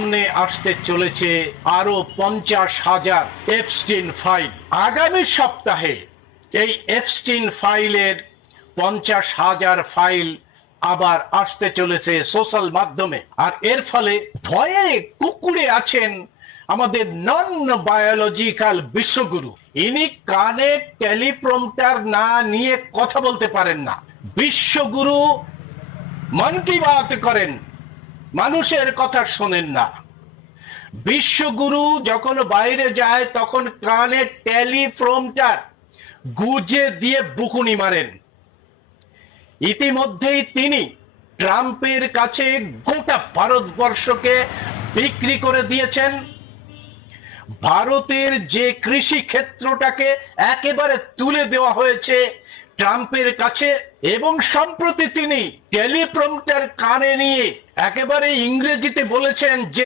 সামনে আসতে চলেছে আরো 50,000 এপস্টিন ফাইল। আগামী সপ্তাহে এই এপস্টিন ফাইলের 50,000 ফাইল আবার আসতে চলেছে সোশ্যাল মাধ্যমে। আর এর ফলে ভয়ে কুকুরে আছেন আমাদের নন বায়োলজিক্যাল বিশ্বগুরু। ইনি কানে টেলিপ্রম্পটার না নিয়ে কথা বলতে পারেন না। বিশ্বগুরু মন কি বাত করেন, মানুষের কথা শোনেন না। বিশ্বগুরু যখন বাইরে যায় তখন কানে টেলিপ্রম্পটার গুজে দিয়ে বুকুনি মারেন। ইতিমধ্যেই তিনি ট্রাম্পের কাছে গোটা ভারতবর্ষকে বিক্রি করে দিয়েছেন। ভারতের যে কৃষি ক্ষেত্রটাকে একেবারে তুলে দেওয়া হয়েছে ট্রাম্পের কাছে, এবং সম্প্রতি তিনি টেলিপ্রম্পটার কানে নিয়ে একেবারে ইংরেজিতে বলেছেন যে